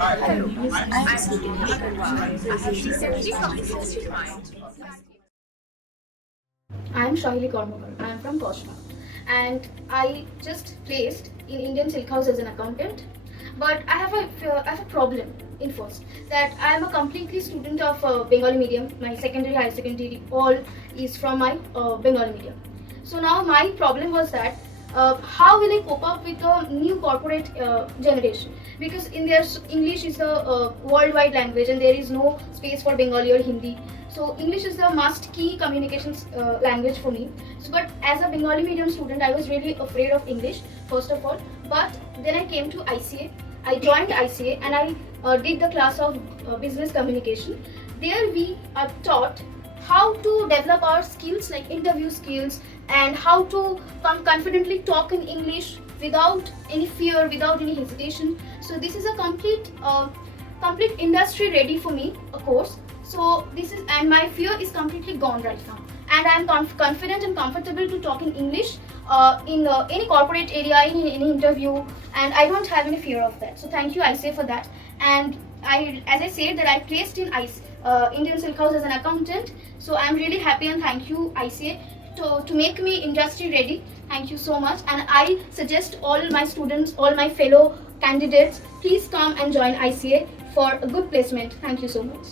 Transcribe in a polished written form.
Hello, I'm Saheli Karmakar. I have recently completed my I am Saheli Karmakar. I am from Koshma, and I just placed in Indian Silk House as an accountant. But I have a problem in first that I am a completely student of Bengali medium. My secondary, higher secondary, all is from my Bengali medium. So now my problem was that how will I cope up with the new corporate generation? Because in their English is the worldwide language and there is no space for Bengali or Hindi. So English is the must key communications language for me. So, but as a Bengali medium student, I was really afraid of English first of all. But then I came to ICA. I joined ICA and I did the class of business communication. There we are taught how to develop our skills like interview skills and how to confidently talk in English without any fear, without any hesitation. So this is a complete industry ready for me, of course. So this is, and my fear is completely gone right now, and I am confident and comfortable to talk in English in any corporate area, in any interview, and I don't have any fear of that. So thank you ICA for that. And as I said that I placed in Indian Silk House as an accountant, so I'm really happy and thank you ICA to make me industry ready. Thank you so much, and I suggest all my students, all my fellow candidates, please come and join ICA for a good placement. Thank you so much.